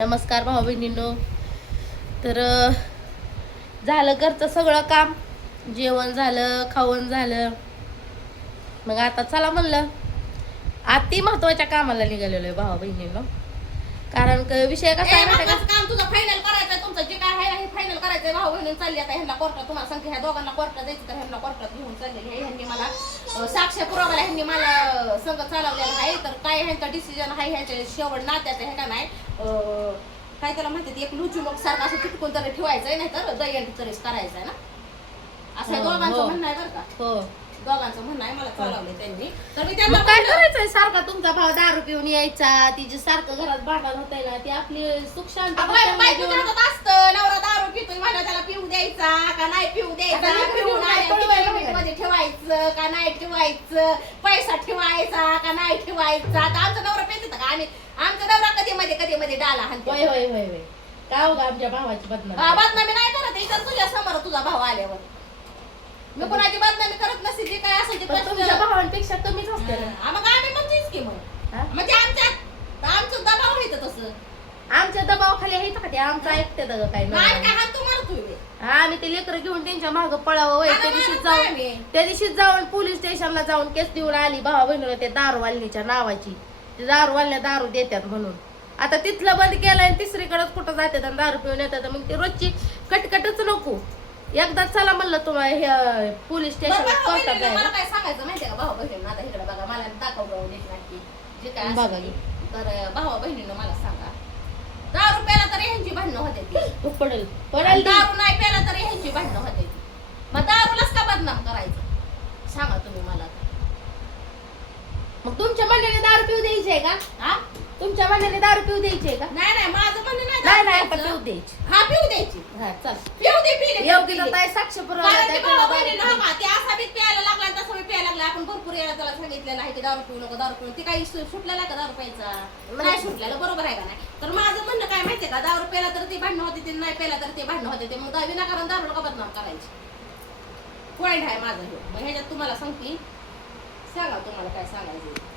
नमस्कार भाऊ बहिणींनो. तर झालं घरचं सगळं काम, जेवण झालं, खावण झालं. मग आता चला म्हणलं अति महत्वाच्या कामाला निघालेलो आहे भाऊ बहिणींनो. कारण विषय कसा आहे माहिती का, काम तुझं फायनल करायचं, तुमचं जे काय आहे फायनल करायचंय. भाऊ बहिणी चालली आता ह्यांना कोर्टात, तुम्हाला सांगते ह्या दोघांना कोर्टात जायचं तर ह्यांना कोर्टात घेऊन चाललेली आहे. ह्यांनी मला साक्ष पुरावाला ह्यांनी मला संघ चालवलेला आहे. तर काय ह्यांचा डिसिजन आहे ह्याच्या शेवट नात्याचं हे का नाही, काय त्याला म्हणतात एक लुचू सारखं असं चिटकून तरी ठेवायचंय, नाही तर दहीहंडी तरीच करायचंय ना, असं हो, दोघांचं हो. म्हणणं आहे बरं का. हो दोघांचं म्हणणं आहे, मला चालवले त्यांनी. तर मी त्यांना मग काय करायचंय, सारखा तुमचा भाव दारू पिऊन यायचा, तिची सारखं घरात भांडण होतंय ना, ती आपली सुख शांती बायकोच्या हातात असतं. नवरा दारू पितोय म्हणा, त्याला पिऊ द्यायचा का नाही पिऊ द्यायचा, पिऊन मध्ये ठेवायचं का नाही ठेवायचं, पैसा ठेवायचा का नाही ठेवायचा. आता आमचा नवरा पेत का, आम्ही आमचा नवरा कधी मध्ये डाला हाणतो. होय होय होय होय. काय हो आमच्या भावाची बदनामी बदनामी नाही करत, इतर तुझ्या समोर तुझा भाव आल्यावर मी कोणाची बदनामी करत नसते. जे काय असेल ते पण तुमच्या भावांपेक्षा कमीच असते ना. मग आम्ही म्हणतोच की मग, म्हणजे आमचं दबाव होतं तसं. आमच्या दबावाखाली आहे का ते, आमचं ऐकते काय काय हाणतो मारतोय. आम्ही ते लेकर घेऊन त्यांच्या मागं पळावं होय. त्या दिवशी जाऊन पोलीस स्टेशनला जाऊन केस देऊन आली भावा बहिणीला त्या दारूवालिनीच्या नावाची. ते दारूवाल्या दारू देतात म्हणून. आता तिथलं बंद केलं आणि तिसरीकडेच कुठं जातात आणि दारू पिऊन येतात. मग ते रोजची कटकटच नको. एकदा चला म्हणलं तुम्हाला पोलीस स्टेशनला कोर्टात जायला. मला काय सांगायचं माहितीये का भाऊ बहिणींना, आता इकडे बघा मला दाखव जे काय बघा असेल ते. तर भावा बहिणींना मला सांगा, दारू प्याला तरी ह्यांची भांडणं होते ती. पडेल दारू नाही प्याला तरी ह्यांची भांडणं होते ती. मग दारूलाच का बदनाम करायचं सांगा तुम्ही मला. मग तुमच्या म्हणण्याने दारू पिऊ द्यायची आहे का? हा, तुमच्या म्हणण्याने दारू पिऊ द्यायची आहे का? नाही माझं म्हणणं नाही नाही नाही पण पिऊ द्यायची. हा पिऊ द्यायची, हा चल पिऊ दे पिले योग्य काय साक्ष पुरावा कारण की भावा बहिणींना हो का, ते असा बी प्यायला लागला आणि तसं बी प्यायला लागला. आपण भरपूर वेळा त्याला सांगितलेलं आहे की दारू पिऊ नको दारू पिऊ. ती काही सुटलेला का दारू प्यायचा, नाही सुटलेलं, बरोबर आहे का नाही. तर माझं म्हणणं काय माहितीये का, दारू प्याला तर ती भांडणं होते, ते नाही प्याला तर ते भांडणं होते. ते मग विनाकारण दारूला का बदनाम करायची, पॉइंट आहे माझं हे. मग ह्याच्यात तुम्हाला सांगते, सांगा तुम्हाला काय सांगायचं.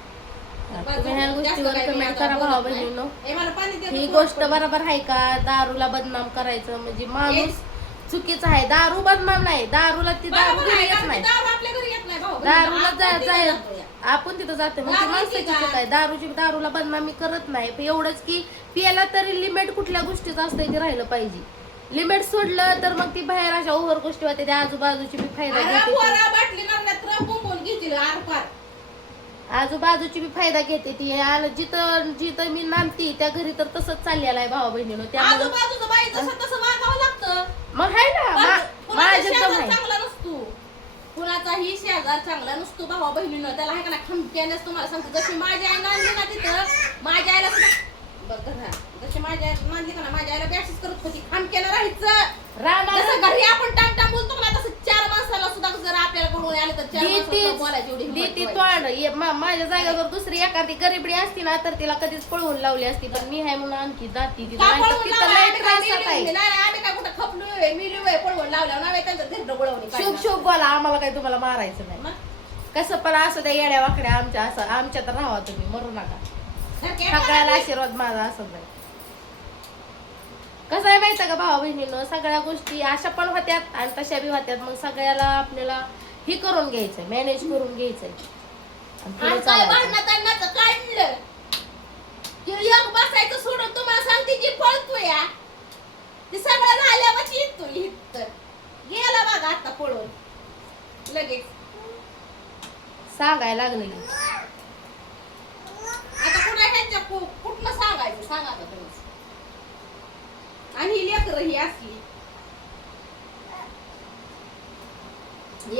ह्या गोष्टीवर कमेंट करा भावा बहिणींनो. ही ही गोष्ट बरोबर आहे का? दारूला बदनाम करायचं म्हणजे माणूस चुकीचं आहे. दारू बदनाम नाही, दारूला ती दारू घरी येत नाही, दारूला जाय आपण तिथं जातो मग ती माणसाची चूक आहे. दारूला बदनामी करत नाही. पण एवढंच की पियाला तरी लिमिट कुठल्या गोष्टीचं असतंय ते राहिलं पाहिजे. लिमिट सोडलं तर मग ती बाहेर अशा ओव्हर गोष्टी होते, त्या आजूबाजूची बी फायदा घेते, आजूबाजूची बी फायदा घेते ती. आणि जिथं जिथं मी नांदती त्या घरी तर तसंच चाललेलं आहे भावा बहिणीनं. त्यामुळे मग आहे ना माझ्या चांगला नसतो, कुणाचाही शेजार चांगला नसतो भावा बहिणीनं. त्याला आहे का ना खमक्यानेच तुम्हाला सांगतो. जशी माझी आई नांदली ना तिथं, माझ्या आईला सुद्धा जशी माझ्या आई नांदली का ना, माझ्या आईला बॅशीच करत होती, खमक्यानं राहायचं. जसं घरी आपण टामटाम बोलतो ना, तसं चार माणसाला सुद्धा जर आपल्याला घडवून आले तर चार माणसाला बोलायची एवढी हिंमत ठेवायची. माझ्या जागेवर दुसरी एखादी गरीबडी असती ना तर तिला कधीच पळवून लावली असती. पण मी आहे म्हणून आणखी जाती तिथं. आम्ही काय कुठं खपलोय मिलोय पळवून लावल्या नाही त्यांचं धीर बोलवणी. शुभ शुभ बोला, आम्हाला काही तुम्हाला मारायचं नाही. कसं पण असं त्या येड्या वाकड्या आमच्या असं आमच्यात राहावा, तुम्ही मरू नका. सगळ्याला आशीर्वाद माझा असं नाही. कसं आहे माहिती का भावा बहिणीनं, सगळ्या गोष्टी अशा पण होत्यात आणि तशा बी होत्यात. मग सगळ्याला आपल्याला ही करून घ्यायचंय, मॅनेज करून घ्यायचंय. बसायचं सोडून तुम्हाला सांगते जी पळतोय ते सगळं झाल्यावर येतो गेला बघा आता पळून लगेच सांगायला लागले. आता कुणा ह्यांच्या कुठनं सांगायचं सांगा आता तुम्ही. आणि ही लेकरं ही असली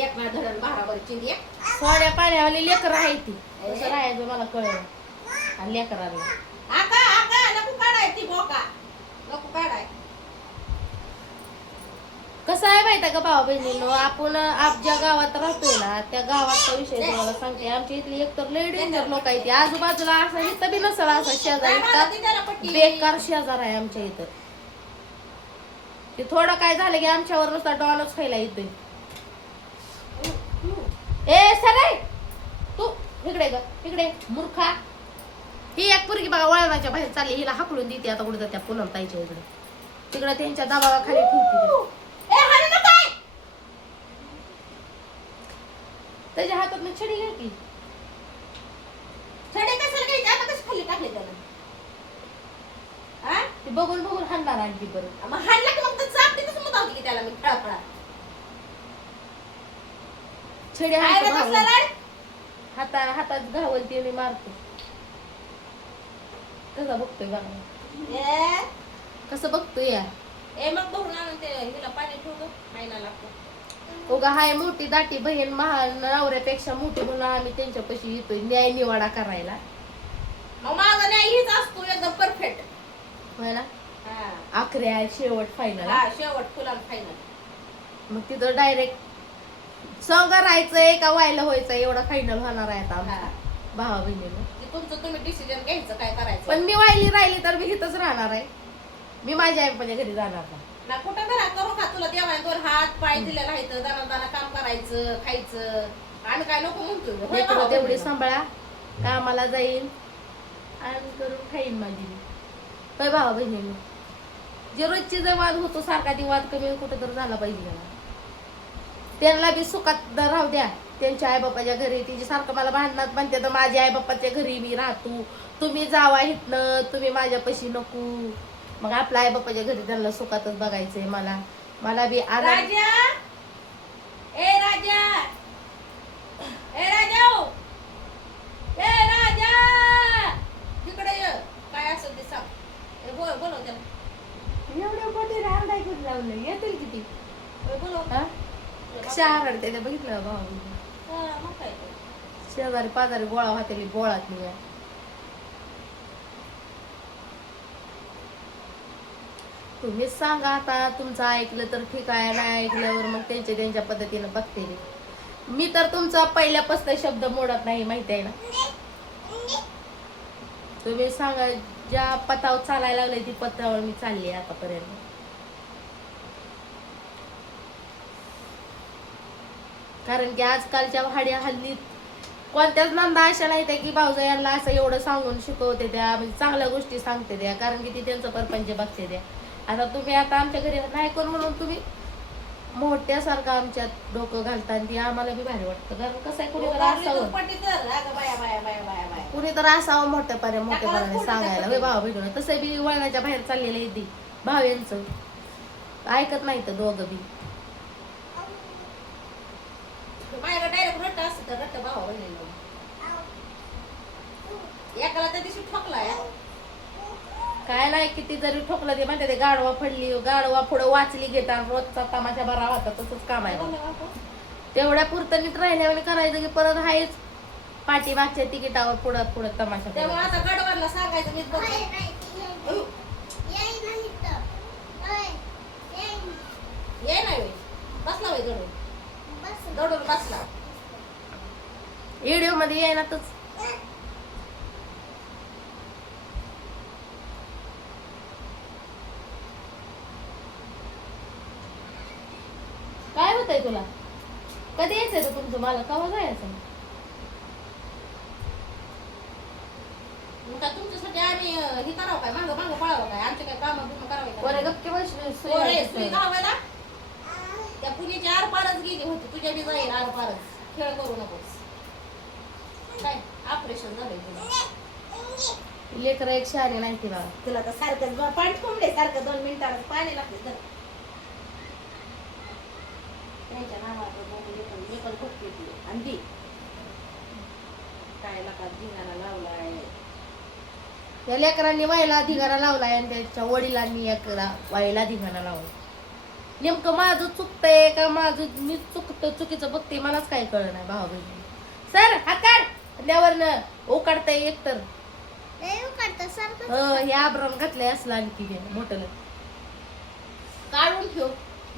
एक ना धरण भारावर चिंदी सोड्या पाण्यावाली लेकर आहे ती, कसं राहायचं मला कळलं. आणि लेकराला आका आका नको काढाय ती बोका नको काढाय. कसं आहे माहिती का भावा बहिणीनो, आपण ज्या गावात राहतोय ना त्या गावाचा विषय तुम्हाला सांगते. आमच्या इथली एकतर लय डेंजर लोक आहेत. आजूबाजूला असं इथं बी नसला असा शेजार, इतका बेकार शेजार आहे आमच्या इथं. ते थोडं काय झालं की आमच्यावर नुसता डॉलच खायला येतोय. ए सर तू इकडे ग, इकडे मूर्खा. ही एक पोरगी बघा वळणाच्या बाहेर चालली, हिला हाकलून देते आता कुठं त्या पूनम ताईच्या इकडे, तिकडे त्यांच्या दबावाखाली ठेवते. त्याच्या हातात छडी घ्या की. छडे कशाला घ्यायचे आता कसं खाली टाकले त्याला हा ते बघून बघून हाणणार आणखी परत. मग हाणला की मग तर चापटी कसं मुतावती की त्याला मी फळा छडी काय रे हाणतो बसला भाऊ. लाड हातात घावलती आणि मारतो. कसा बघतोय बघा, ए कसं बघतोय या. मग बघून आणून ते हिला पाणी ठेवतो खायला लागतो. उगा हाय मोठी दाटी बहीण महान नवऱ्यापेक्षा मोठी म्हणून आम्ही त्यांच्यापाशी येतोय न्याय निवाडा करायला. मग माझा न्याय हीच असतो एकदम परफेक्ट. होय ना. हा आखऱ्या शेवट फायनल. हा शेवट फुलान फायनल. मग तिथं डायरेक्ट सौगा राहायचंय का व्हायला व्हायचंय एवढा फायनल होणार आहे आता आमचा भावा बहिणीला. तुमचं तुम्ही डिसिजन घ्यायचं काय करायचं. पण मी वायली राहिली तर मी इथंच राहणार आहे. मी माझ्या आईच्या घरी जाणार नाही. ना कुठं घरा करू का तुला देवाने 2 हात पाय दिलेला आहे तर दाना दाना काम करायचं खायचं आणि काय नको म्हणतोय होय लेकरं भावा तेवढी बहिणीला? सांभाळा, कामाला जाईल आणि करून खाईन माझी. होय भावा बहिणीला. जे रोजची जे वाद होतो सारखा ती वाद कमी कुठं तर झाला पाहिजे मला. त्यांना बी सुखात राहू द्या त्यांच्या आई बापाच्या घरी. तिची सारखं मला भांडणात म्हणते तर माझ्या आई बापाच्या घरी मी राहतो, तुम्ही जावा इथनं, तुम्ही माझ्यापाशी नको. मग आपल्या आई बापाच्या घरी त्यांना सुखातच बघायचंय मला बी आराम. राजा ए राजा ए राजा ओ. ए राजा तिकडे ये काय असेल ते सांग. बोलव त्याला. एवढं मोठे राहडाय कुठं लावलं येतील किती. बोलव हा चार रडते ते बघितलं भाऊ. मग काय ते. शेजारी पाजारी गोळा होते गोळात निघा. तुम्हीच सांगा आता. तुमचं ऐकलं तर ठीक आहे, नाही ऐकल्यावर मग त्यांच्या पद्धतीनं बघते. मी तर तुमचा पहिल्यापासून शब्द मोडत नाही माहिती आहे ना. तुम्ही सांगा ज्या पथावर चालायला लागले ती पथावर मी चालली आतापर्यंत. कारण की आजकालच्या भाड्या हल्लीत कोणत्याच नंदा अशा नाही की भाऊजायांना असं एवढं सांगून शिकवते त्या, म्हणजे चांगल्या गोष्टी सांगते त्या, कारण की ती त्यांचं परपंच बघते त्या. आता तुम्ही आता आमच्या घरी नाही कोण म्हणून तुम्ही मोठ्यासारखं आमच्यात डोकं घालता आणि ती आम्हाला बी भारी वाटतं. कारण कसं आहे कुणी तर असावं, कुणी तर असावं मोठेपणाने सांगायला. वे भाऊ बहिण तसं बी वळणाच्या बाहेर चाललेलं आहे ती भाव्यांचं ऐकत नाही तर दोघं बी. डायरेक्ट रट्ट असत तर रट्ट भावा बहिणीला एकाला त्या दिवशी ठोकलाय. काय नाही किती जरी ठोकलं ते म्हणते ते गाडवा फडली गाडवा पुढे वाचली घेतात रोजचा तमाशा बरा होता. तसंच काम आहे बघ. तेवढ्या पुरतं नीट राहिल्यावर करायचं की परत आहेच पाठीमागच्या तिकिटावर पुढं तमाशा. त्यामुळे आता गडवारला सांगायचं मीच बघ ये नाही बसला बाई दडून बसला व्हिडिओ मध्ये येईनातच. काय होतंय तुला? कधी यायचंय तर तुमचं मला केव्हा जायचं? मग तुमच्यासाठी आम्ही हे करावं काय मागं मागं पळावं काय आमचे काय काम बिम बरं करावे गप्पे बसले सुई घावायला त्या पुण्याची आरपारच गेली होती. तुझ्या बी जाईल आरपारच. खेळ करू नकोस. काय ऑपरेशन झालंय तुला. लेकर एक शहाणे नाही ती बाबा. तुला तर सारखं पाणी कोंबडे सारखं 2 मिनिटाला पाणी लागते तर त्यांच्या नावाचं मी पण खूप घेतली आणि काय लका धिंगाणा लावलाय. त्या लेकरांनी वायला धिगाणा लावलाय आणि त्याच्या वडिलांनी एकदा वायला धिगाणा लावला. नेमकं माझं चुकतंय का माझं मी चुकीचं बघते मलाच काही कळलं नाही भावा बहिणी. सर हात काढ त्यावरनं उकाडताय एकतर हे आभरण घातलंय असलं आणखी मोठं काढून ठेव.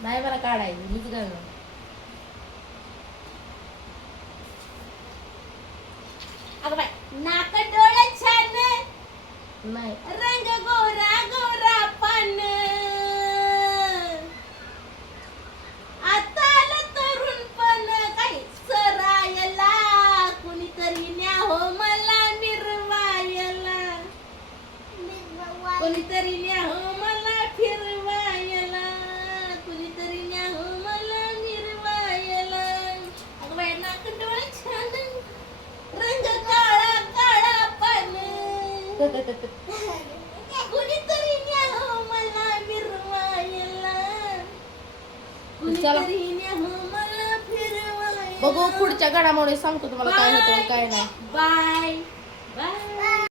नाही मला काढायचं मीच घालणार. अगं बाय नाक डोळे छान नाही रंग गोरा गोरा पान आता तरुण पण काही सरायला कुणीतरी न्या हो मला निर्वायला. न्याहो मला फिरवायला, कुणीतरी न्याहो मला निर्वायला. अगं बाई नाक डोळे छान, रंग काळा काळा पान, कुणीतरी न्याहो मला फिरवायला, कुणीतरी न्याहो मला फिरवायला. बघू पुढच्या घडामोडी सांगतो तुम्हाला काय होतं काय नाही. Bye bye.